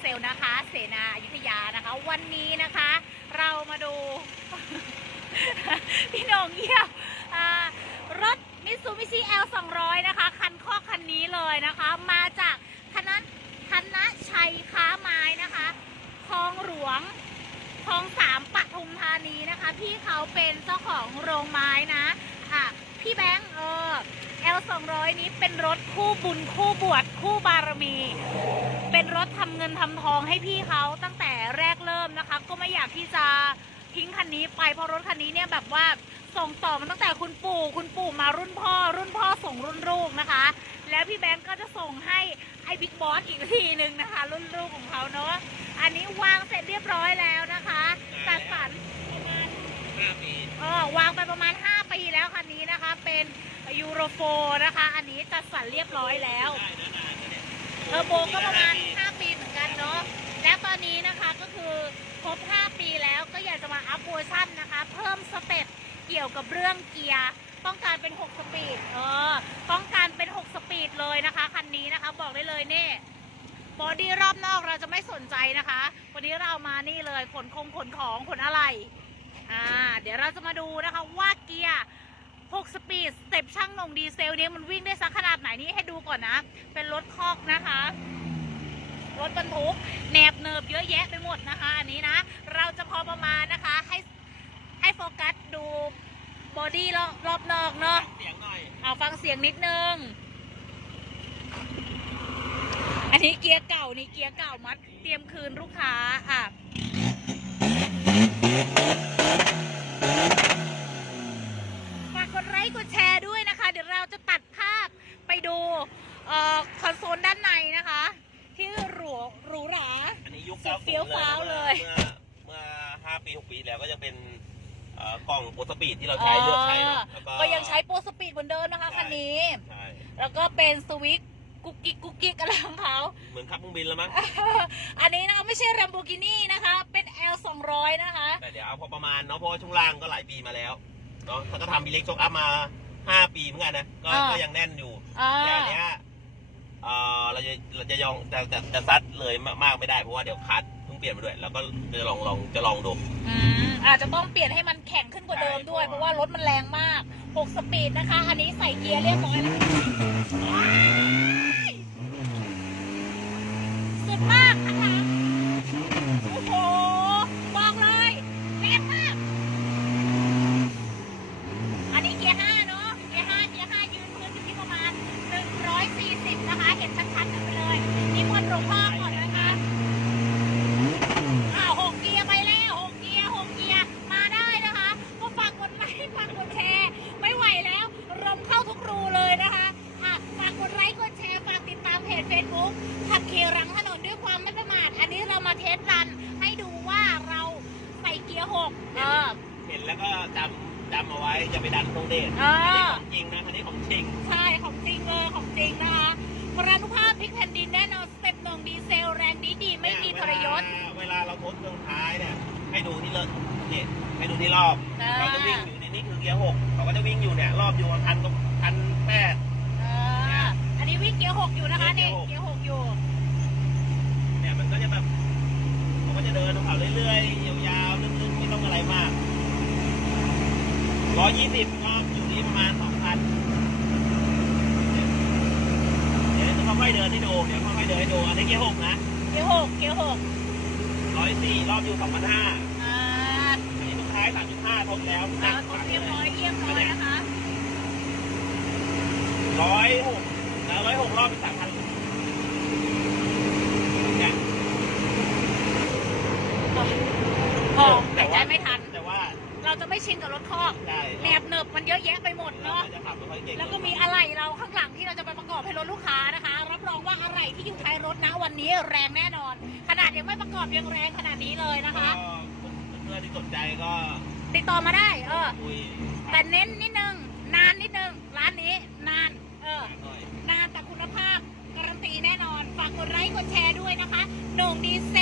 เซลนะคะ เสนาอยุธยานะคะ วันนี้นะคะ เรามาดู พี่น้องเยี่ยมรถมิซูบิชิ L 200นะคะ คันข้อคันนี้เลยนะคะ มาจากคณะคณะชัยค้าไม้นะคะคลองหลวงคลองสามปทุมธานีนะคะ พี่เขาเป็นเจ้าของโรงไม้นะอะ พี่แบงค์เออ L 200นี้เป็นรถคู่บุญคู่บวชคู่บารมี เป็นรถทำเงินทำทองให้พี่เขาตั้งแต่แรกเริ่มนะคะ ก็ไม่อยากที่จะทิ้งคันนี้ไปเพราะรถคันนี้เนี่ยแบบว่าส่งต่อมาตั้งแต่คุณปู่ คุณปู่มารุ่นพ่อ รุ่นพ่อส่งรุ่นลูกนะคะ แล้วพี่แบงก์ก็จะส่งให้ไอ้บิ๊กบอสอีกทีหนึ่งนะคะ รุ่นลูกของเขาเนาะอันนี้วางเสร็จเรียบร้อยแล้วนะคะจัดสรรประมาณห้าปีเออวางไปประมาณ5 ปีแล้วคันนี้นะคะเป็นยูโรโฟนะคะ อันนี้จัดสรรเรียบร้อยแล้วเทอร์โบก็ประมาณ 5 ปีเหมือนกันเนาะและตอนนี้นะคะก็คือครบ 5 ปีแล้วก็อยากจะมาอัพเวอร์ชันนะคะ เพิ่มสเต็ปเกี่ยวกับเรื่องเกียร์ต้องการเป็น 6 สปีดเออต้องการเป็น 6 สปีดเลยนะคะคันนี้นะคะบอกได้เลยเนี่บอดี้รอบนอกเราจะไม่สนใจนะคะ วันนี้เรามานี่เลยขนคงขนของขนอะไรอ่า เดี๋ยวเราจะมาดูนะคะว่าเกียร์ 6 สปีดสเต็ปช่างลงดีเซลเนี่ยมันวิ่งได้สักขนาดไหนนี่ให้ดูก่อนนะ เป็นรถคอกนะคะ รถบรรทุกแหนบเนิบเยอะแยะไปหมดนะคะ อันนี้นะ เราจะพอประมาณนะคะให้ให้โฟกัสดูบอดี้รอบรอบนอกเนาะเสียงหน่อยเอาฟังเสียงนิดนึง อันนี้เกียร์เก่านี่เกียร์เก่ามัดเตรียมคืนลูกค้าอะ ฝากกดไลค์กดแชร์ด้วยนะคะ เดี๋ยวเราจะตัดภาพไปดูเอ่อ คอนโซลด้านในนะคะ ที่หรูหรูหรา อันนี้ยุคสุดเฟี้ยวฟ้าวเลย เมื่อเมื่อห้าปีหกปีแล้วก็ยังเป็นเอ่อกล่องโปรสปีดที่เราใช้เลือกใช้เนอะแล้วก็ก็ยังใช้โปรสปีดเหมือนเดิมนะคะใช่คันนี้ ใช่แล้วก็เป็นสวิกกุ๊กกิ๊กกุ๊กกิ๊กอะไรของเขา เหมือนขับเครื่องบินแล้วมั้ง อันนี้นะคะไม่ใช่ Lamborghini นะคะ เป็น L 200นะคะ แต่เดี๋ยวเอาพอประมาณเนาะเพราะว่าช่วงล่างก็หลายปีมาแล้วเนาะถ้าก็ทำบีเล็กโชกอัพมาห้าปีเหมือนกันนะก็อ่า ก็ยังแน่นอยู่อ่าแต่อันเนี้ย เอ่อเราจะเราจะยองแต่แต่จะซัดเลยมากๆไม่ได้เพราะว่าเดี๋ยวคัดเพิ่งเปลี่ยนมาด้วย แล้วก็จะลองลองจะลองดู อืมอาจจะต้องเปลี่ยนให้มันแข็งขึ้นกว่าเดิมด้วย เพราะว่ารถมันแรงมาก 6 สปีดนะคะ อันนี้ใส่เกียร์เรียบร้อยแล้วสุดมากข้างหลังโอ้โห บอกเลยแรงมาก อันนี้เกียร์ห้าเนาะ เกียร์ห้าเกียร์ห้ายืนพื้นอยู่ที่ประมาณ 140 นะคะ เห็นชัดๆกันไปเลยนี่มนต์หลวงพ่อก่อนนะคะ อ้าวหกเกียร์ไปแล้วหกเกียร์หกเกียร์มาได้นะคะ ก็ฝากกดไลค์ฝากกดแชร์ ไม่ไหวแล้วรมเข้าทุกรูเลยนะคะอะฝากกดไลค์กดแชร์ฝากติดตามเพจ Facebook ขับขี่รังถนนด้วยความไม่ประมาท อันนี้เรามาเทสรันให้ดูว่าเราใส่เกียร์ หกเออ เห็นแล้วก็จำจำเอาไว้จะไปดันตรงเดชเออันนี้อของจริงนะอันนี้ของจริง ใช่ของจริงเลยของจริงนะคะพรานุภาพพลิกแผ่นดินแน่นอนสเต็ปหนึ่งดีเซลแรงดีดีไม่มีทรยศ เวลาเวลาเราทดเครื่องท้ายเนี่ย ให้ดูที่เลิศนี่ให้ดูที่รอบอ่า เขาจะวิ่งอยู่ในนี่คือเกียร์หกเขาก็จะวิ่งอยู่เนี่ยรอบอยู่พันกับพันแปดเออ อันนี้วิ่งเกียร์หกอยู่นะคะเนี่ยเกีเกียยร์ร์หหกกอยู่ เนี่ยมันก็จะแบบเขาก็จะเดินของเขาเรื่อยๆ ยาวๆลึกๆไม่ต้องอะไรมากร้อ ยยี่สิบก็อยู่ที่ประมาณสองพันเดี๋ยวจะค่อยๆเดินให้ดู เดี๋ยวค่อยๆเดินให้ดู อันนี้เกียร์หกนะ เกียร์หกเกียร์หกร้อยสี่รอบอยู่สองพันห้าอ่าอันนี้ลูกท้ายสามจุดห้าทนแล้วเอาเรียบร้อยเรียบร้อยนะคะร้อยหกแล้วร้อยหกรอบเป็นสามพันเนี่ย พอหายใจไม่ทัน แต่ว่า เราจะไม่ชินกับรถค อกได้แหนบเนิบมันเยอะแยะไปหมดเราเนาะจะขับไม่ค่อยเก่งแล้วก็มีอะไรเราข้างหลังที่เราจะไปประกอบให้รถลูกค้านะคะ รับรองว่าอะไรที่อยู่ท้ายรถนะวันนี้แรงแน่นอน ขนาดยังไม่ประกอบยังแรงขนาดนี้เลยนะคะก็เพื่อนที่สนใจก็ติดต่อมาได้ เออคุยแต่เน้นนิดนึง นานนิดนึง ร้านนี้นาน เออหน่อยนานแต่คุณภาพการันตีแน่นอน ฝากกดไลค์กดแชร์ด้วยนะคะโหน่งดีเซ